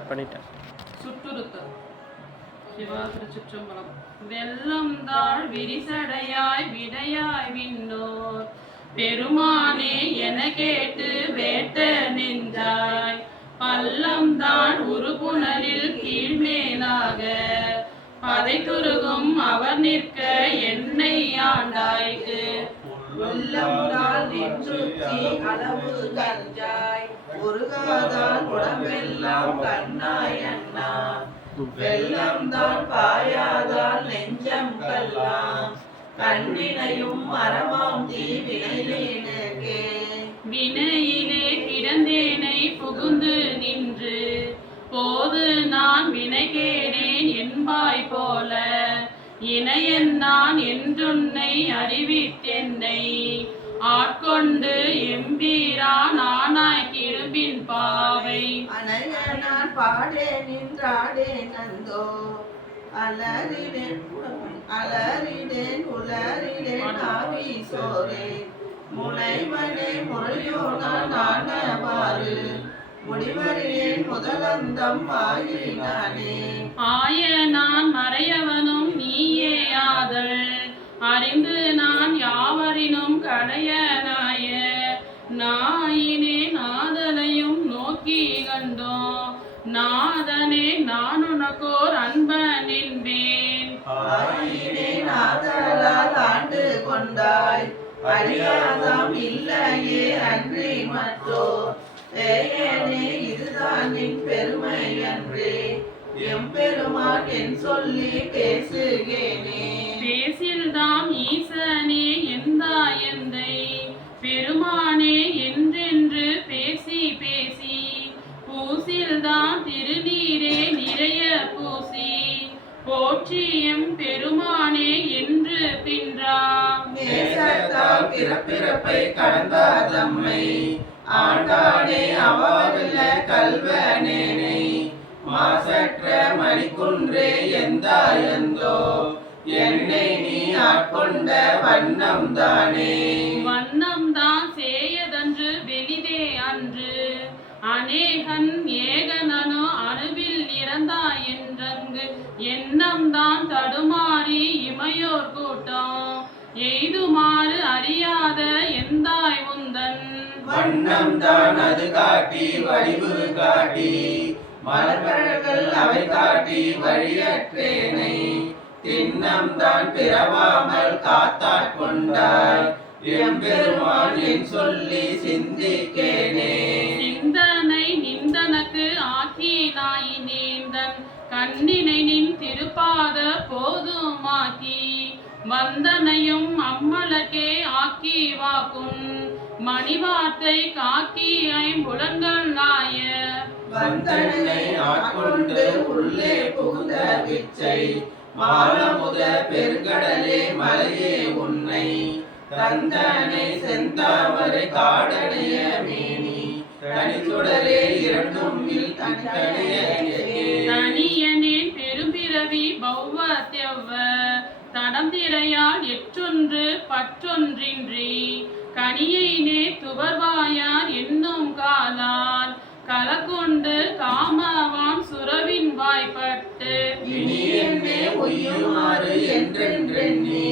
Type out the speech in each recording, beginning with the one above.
பண்ணிட்டேன். சுற்றுறுத்தல். சிவா திருச்சிற்றம்பலம். வெள்ளம் தாழ் விரிசடையாய் விடையாய் விண்ணோர் பெருமானே என கேட்டு வேட்ட நின்றாய் பள்ளம் தான் உருபுணரில் கீழ்மேலாக பதை துருகும் அவர் நிற்க என்னை ஆண்டாய்க்கு உள்ளம் நாள் நின்றுச்சி அளவு கஞ்சாய் முருகாதால் உடம்பெல்லாம் கண்ணாய் அண்ணா வெள்ளம் தான் பாயாதால் நெஞ்சம் கல்லாம் கண்ணினையும் மரமாம் தீவினையினே வினையிலே கிடந்தேனை புகுந்து நின்று போது நான் வினை கேடேன் என்பாய் போல இணையன் நான் என்றுன்னை அறிவித்தென்னை ஆட்கொண்டு எம்பீரான் ஆனாய் கிருபின் பாவை அணைய நான் பாடே நின்றாடே நந்தோ அலறிடேன் உலறிடேன் ஆவீசோரே முனைவனே முறையோ நான் ஆனவாறு முடிவறியேன் முதலந்தம் ஆயினானே ஆய நான் மறையவனும் நீயே ஆதல் அறிந்து நான் யாவரினும் கடையனாய நாயினே நாதனையும் நோக்கி கண்டோ நாதனே நான் உனக்கோர் அன்பன் என்பேன் ஆயினே நாதலால் ஆண்டு கொண்டாய் அழியாதாம் இல்லையே அன்றி மற்றோ ஏயனே இதுதான் நின் பெருமை அன்றே எம்பெருமான் என் சொல்லி பேசுகேனே பேசில்தாம் ஈசனே எந்தா எந்தை பெருமானே என்றென்று பேசி பேசி பூசில்தான் திருநீரே நிறைய பூசி போற்றியம் பெருமானே என்று பின்றா நேசத்தால் பிறப்பிறப்பை கடந்தாதம்மை ஆண்டானே அவருள்ள கல்வனேனை மாசற்ற மணிக்குன்றே எந்தாயந்தோ என்னை நீ ஆட்கொண்ட வண்ணம் தானே வண்ணம் தான் சேயதன்று வெளிதே அன்று அநேகன் ஏகனனோ அணுவில் இறந்தா என்றங்கு எண்ணம் தான் தடுமாறி இமையோர் கூட்டம் எய்துமாறு அறியாத எந்தாய் உந்தன் வண்ணம் தான் அது காட்டி வடிவு காட்டி மலர்கள் அவை காட்டி வழியற்றேனை திண்ணம் தான் பிறவாமல் காத்தாற் கொண்டாய் எம்பெருமான் என் சொல்லி சிந்திக்கேனே சிந்தனை நிந்தனக்கு ஆக்கி நாயினேந்தன் கண்ணினை நின் திருப்பாத போதுமாக்கி வந்தனையும் அம்மலக்கே ஆக்கி வாக்கும் மணிவார்த்தை காக்கி ஐம்புலன்கள் நாய வந்தனை ஆட்கொண்டு உள்ளே புகுந்த விச்சை மாலமுத பெருங்கடலே மலையே உன்னை தந்தனை செந்தாமரை காடனைய மேனி தனி சுடரே இரண்டும் தனியனேன் பெரும்பிறவி பௌவ தெவ்வ தடம் திரையால் எற்றொன்று பற்றொன்றின்றி கனியினே துவர்வாயார் என்னும் காலால் கலக்கொண்டு காமவான் சுரவின் வாய்ப்பட்டு இனியே ஒய்யுமாறு என்றென்றெண்ணி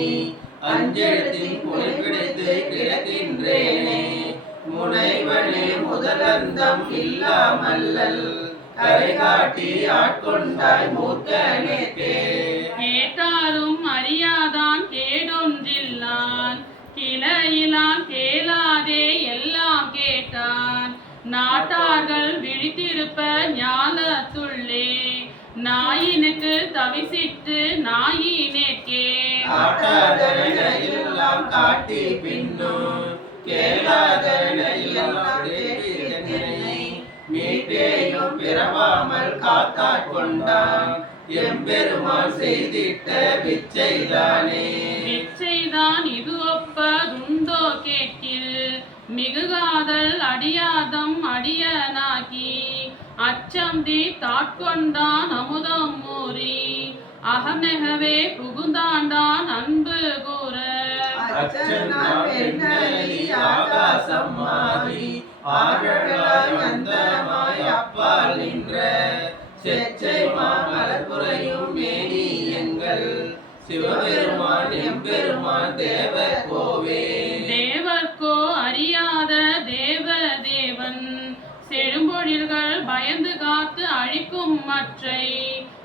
அஞ்செழுத்தின் பொருள் கிடைத்து கிடக்கின்றேனே முனைவனே முதலந்தம் இல்லாமல்லல் கரை காட்டி ஆட்கொண்டாய் மூர்க்கனேக்கே கேட்டாரும் அறியாதான் கேடொன்றில்லான் கிளையிலான் கேளாதே எல்லாம் கேட்டான் நாட்டார்கள் விழித்திருப்ப ஞாலத்துள்ளே நாயினுக்கு தவிசிட்டு நாயினேற்கே ஆட்டாதனையெல்லாம் காட்டி பின்னும் கேளாதனையெல்லாம் கேட்டனை மீட்டேயும் பிறவாமல் காத்தாற் கொண்டான் எம்பெருமான் செய்திட்ட விச்சைதானே விச்சைதான் இது ஒப்பதுண்டோ கேட்கில் மிகுகாதல் அடியாதம் அடியனாகி அச்சம் தீ தாட்கொண்டான் அமுதம் மூறி அகநெகவே புகுந்தாண்டான் அன்பு கூற ஆகாசம் மாறி ஆழலாய் அந்தமாய் அப்பால் நின்ற செச்சை மாமலர் புரையும் மேனி எங்கள் சிவபெருமான் எம்பெருமான் தேவ கோவே. தேவர்க்கோ அறியாத தேவ தேவன் செழும்பொழில்கள் பயந்து காத்து அழிக்கும் மற்றை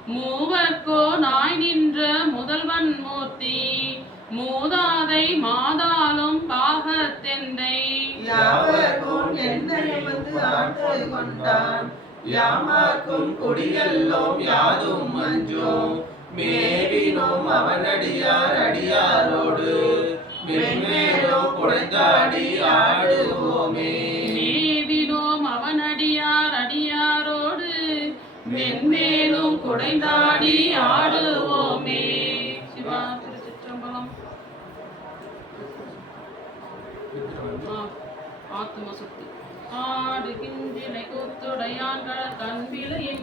மூவர்க்கோ நாய் நின்ற முதல்வன் மூர்த்தி மூதாதை மாதாளும் பாகத்தெந்தை யாவர்க்கும் என்னை வந்து ஆண்டு கொண்டான் யாமாக்கும் குடியல்லோம் யாதும் மஞ்சோம் மேவினோம் அவனடியார் அடியாரோடு மென்மேலும் குடைந்தாடி ஆடுவோமே. மேவினோம் அவனடியார் அடியாரோடு மென்மேலும் குடைந்தாடி ஆடுவோமே. சிவா திருச்சிற்றம்பலம். ஆத்தும சுட்டு ஆடுகின்றிலை கூத்துடையான்கள் கண்பிலையை